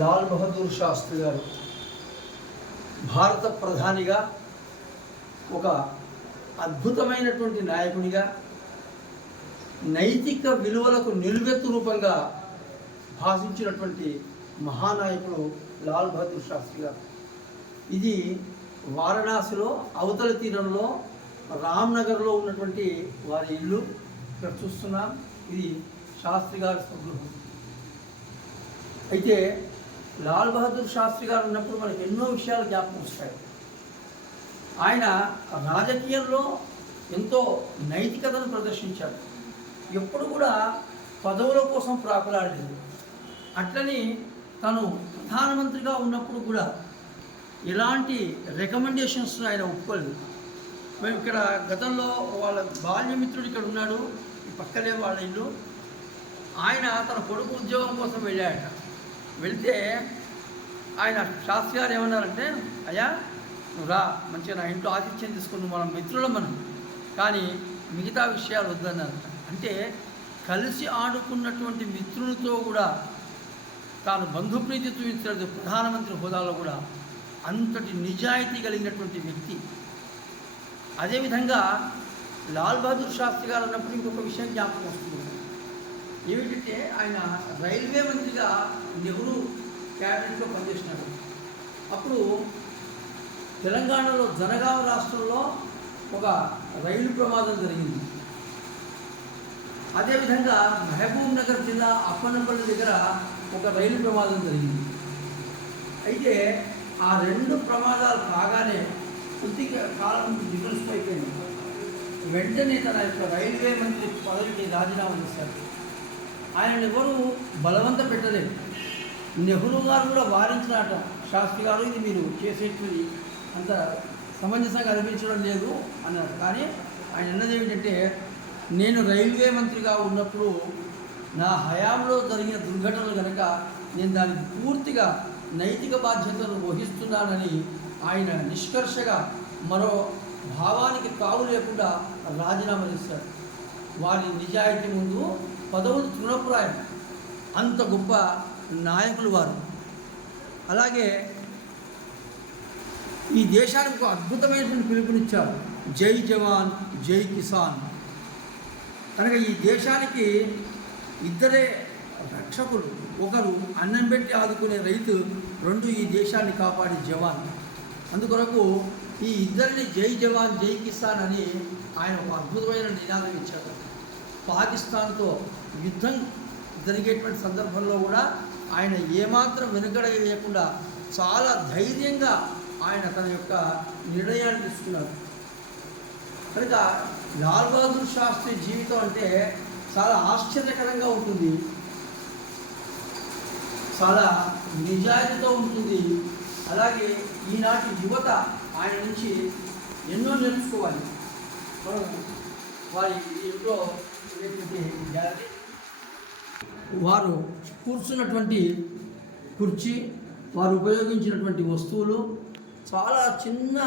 లాల్ బహదూర్ శాస్త్రి గారు భారత ప్రధానిగా ఒక అద్భుతమైనటువంటి నాయకునిగా నైతిక విలువలకు నిలువెత్తు రూపంగా భాషించినటువంటి మహానాయకుడు లాల్ బహదూర్ శాస్త్రి గారు. ఇది వారణాసిలో అవతల తీరంలో రామ్నగర్లో ఉన్నటువంటి వారి ఇల్లు. ఇక్కడ చూస్తున్నాం, ఇది శాస్త్రి గారి స్వగృహం. అయితే లాల్ బహదూర్ శాస్త్రి గారు ఉన్నప్పుడు మనకు ఎన్నో విషయాలు జ్ఞాపకం వస్తాయి. ఆయన రాజకీయంలో ఎంతో నైతికతను ప్రదర్శించారు. ఎప్పుడు కూడా పదవుల కోసం ప్రాకులాడలేదు. అట్లని తను ప్రధానమంత్రిగా ఉన్నప్పుడు కూడా ఎలాంటి రికమెండేషన్స్ ఆయన ఒప్పుకోలేదు. మేము ఇక్కడ గతంలో వాళ్ళ బాల్యమిత్రుడు ఇక్కడ ఉన్నాడు, ఈ పక్కనే వాళ్ళ ఇల్లు. ఆయన తన కొడుకు ఉద్యోగం కోసం వెళ్ళాడట. వెళ్తే ఆయన శాస్త్రి గారు ఏమన్నారంటే, అయ్యా నువ్వు రా, మంచిగా నా ఇంట్లో ఆతిథ్యం తీసుకుని మనం మిత్రులం మనం, కానీ మిగతా విషయాలు వద్దన్నారట. అంటే కలిసి ఆడుకున్నటువంటి మిత్రులతో కూడా తాను బంధుప్రీతి చూపించలేదు. ప్రధానమంత్రి హోదాలో కూడా అంతటి నిజాయితీ కలిగినటువంటి వ్యక్తి. అదేవిధంగా లాల్ బహదూర్ శాస్త్రి గారు ఉన్నప్పుడు ఇంకొక విషయం జ్ఞాపకం వస్తుంది. ఏమిటంటే ఆయన రైల్వే మంత్రిగా నెహ్రూ క్యాబినెట్లో పనిచేసినాడు. అప్పుడు తెలంగాణలో జనగామ రాష్ట్రంలో ఒక రైలు ప్రమాదం జరిగింది. అదేవిధంగా మహబూబ్ నగర్ జిల్లా అప్పన్నపల్లి దగ్గర ఒక రైలు ప్రమాదం జరిగింది. అయితే ఆ రెండు ప్రమాదాలు కాగానే కొద్ది కాలం డిఫరెన్స్ అయిపోయింది. వెంటనే తన యొక్క రైల్వే మంత్రి పదవికి రాజీనామా చేశారు. ఆయన ఎవరు బలవంత పెట్టలేదు. నెహ్రూ గారు కూడా వారించినట, శాస్త్రి గారు ఇది మీరు చేసేటువంటి అంత సమంజసంగా అనిపించడం లేదు అన్నారు. కానీ ఆయన అన్నది ఏమిటంటే, నేను రైల్వే మంత్రిగా ఉన్నప్పుడు నా హయాంలో జరిగిన దుర్ఘటనలు కనుక నేను దానికి పూర్తిగా నైతిక బాధ్యతను వహిస్తున్నానని ఆయన నిష్కర్షగా మరో భావానికి తావు లేకుండా రాజీనామా చేశారు. వారి నిజాయితీ ముందు పదవులు తృణప్రాయం. అంత గొప్ప నాయకులు వారు. అలాగే ఈ దేశానికి ఒక అద్భుతమైనటువంటి పిలుపునిచ్చారు, జై జవాన్ జై కిసాన్. కనుక ఈ దేశానికి ఇద్దరే రక్షకులు, ఒకరు అన్నం పెట్టి ఆదుకునే రైతు, రెండు ఈ దేశాన్ని కాపాడే జవాన్. అందుకొరకు ఈ ఇద్దరిని జై జవాన్ జై కిసాన్ అని ఆయన ఒక అద్భుతమైన నినాదం ఇచ్చారు. పాకిస్తాన్తో యుద్ధం జరిగేటువంటి సందర్భంలో కూడా ఆయన ఏమాత్రం వెనుకడ వేయకుండా చాలా ధైర్యంగా ఆయన తన యొక్క నిర్ణయాన్ని తీసుకున్నారు. కనుక లాల్ బహదూర్ శాస్త్రి జీవితం అంటే చాలా ఆశ్చర్యకరంగా ఉంటుంది, చాలా నిజాయితీతో ఉంటుంది. అలాగే ఈనాటి యువత ఆయన నుంచి ఎన్నో నేర్చుకోవాలి. మనం వారి ఇంట్లో గ్యాలరీ, వారు కూర్చున్నటువంటి కుర్చీ, వారు ఉపయోగించినటువంటి వస్తువులు, చాలా చిన్న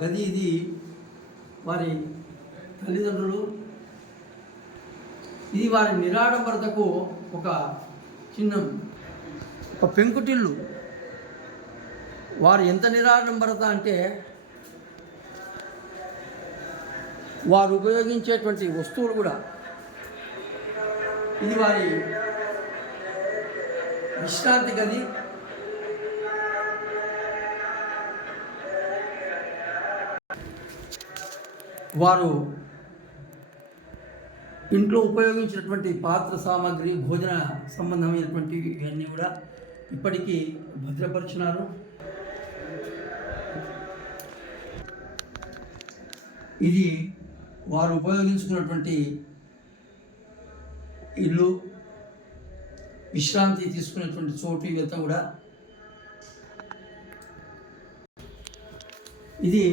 గది ఇది. వారి తల్లిదండ్రులు, ఇది వారి నిరాడంబరతకు ఒక చిహ్నం, ఒక పెంకుటిల్లు. వారు ఎంత నిరాడంబరత అంటే వారు ఉపయోగించేటువంటి వస్తువులు కూడా. ఇది వారి విశ్రాంతి గది. వారు ఇంట్లో ఉపయోగించినటువంటి పాత్ర సామాగ్రి, భోజన సంబంధమైనటువంటి ఇవన్నీ కూడా ఇప్పటికీ భద్రపరిచినారు. ఇది వారు ఉపయోగించుకున్నటువంటి ఇల్లు, విశ్రాంతి తీసుకునేటువంటి చోటు, ఇవంతా కూడా. ఇది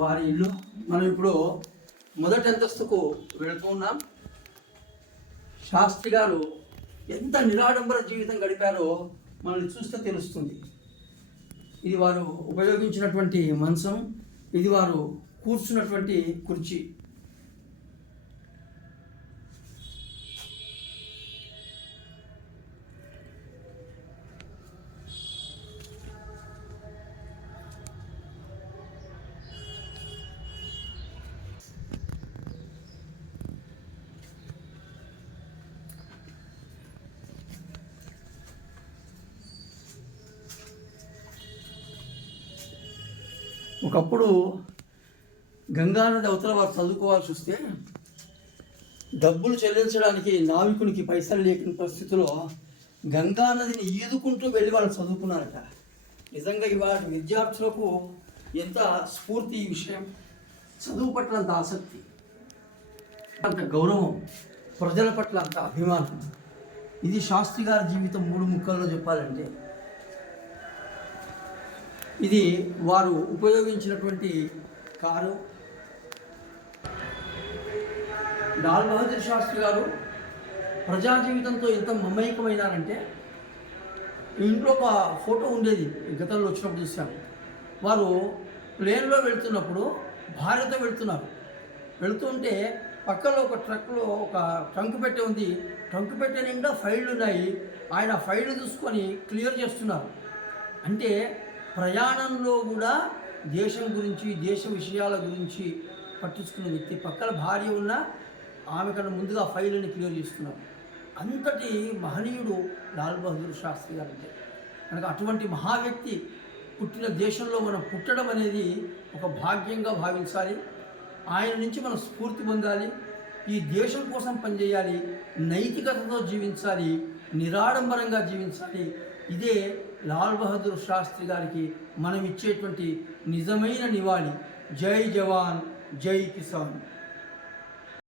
వారి ఇల్లు. మనం ఇప్పుడు మొదటి అంతస్తుకు వెళుతూ ఉన్నాం. శాస్త్రి గారు ఎంత నిరాడంబర జీవితం గడిపారో మనల్ని చూస్తే తెలుస్తుంది. ఇది వారు ఉపయోగించినటువంటి మంచం, ఇది వారు కూర్చున్నటువంటి కుర్చీ. ఒకప్పుడు గంగానది అవతల వారు చదువుకోవాల్సి వస్తే డబ్బులు చెల్లించడానికి నావికునికి పైసలు లేని పరిస్థితిలో గంగానదిని ఈదుకుంటూ వెళ్ళి వాళ్ళు చదువుకున్నారట. నిజంగా ఇవాళ విద్యార్థులకు ఎంత స్ఫూర్తి ఈ విషయం. చదువు పట్ల అంత ఆసక్తి, అంత గౌరవం, ప్రజల పట్ల అంత అభిమానం. ఇది శాస్త్రి గారి జీవితం 3 ముక్కల్లో చెప్పాలంటే. ఇది వారు ఉపయోగించినటువంటి కారు. లాల్ బహదూర్ శాస్త్రి గారు ప్రజా జీవితంతో ఎంత మమేకమైనారంటే, ఇంట్లో ఒక ఫోటో ఉండేది, గతంలో వచ్చినప్పుడు చూసాం. వారు ప్లేన్లో వెళ్తున్నప్పుడు భార్యతో వెళుతుంటే పక్కలో ఒక ట్రక్లో ఒక ట్రంక్ పెట్టె ఉంది. ట్రంక్ పెట్టె నిండా ఫైళ్ళు ఉన్నాయి. ఆయన ఫైళ్ళు చూసుకొని క్లియర్ చేస్తున్నారు. అంటే ప్రయాణంలో కూడా దేశం గురించి, దేశ విషయాల గురించి పట్టించుకున్న వ్యక్తి. పక్కన భార్య ఉన్న ఆమె కన్నా ముందుగా ఫైళ్ళని క్లియర్ చేస్తున్నారు. అంతటి మహనీయుడు లాల్ బహదూర్ శాస్త్రి గారు. అంటే మనకు అటువంటి మహా వ్యక్తి పుట్టిన దేశంలో మనం పుట్టడం అనేది ఒక భాగ్యంగా భావించాలి. ఆయన నుంచి మనం స్ఫూర్తి పొందాలి. ఈ దేశం కోసం పనిచేయాలి, నైతికతతో జీవించాలి, నిరాడంబరంగా జీవించాలి. ఇదే లాల్ బహదూర్ శాస్త్రి గారికి మనం ఇచ్చేటువంటి నిజమైన నివాళి. జై జవాన్, జై కిసాన్.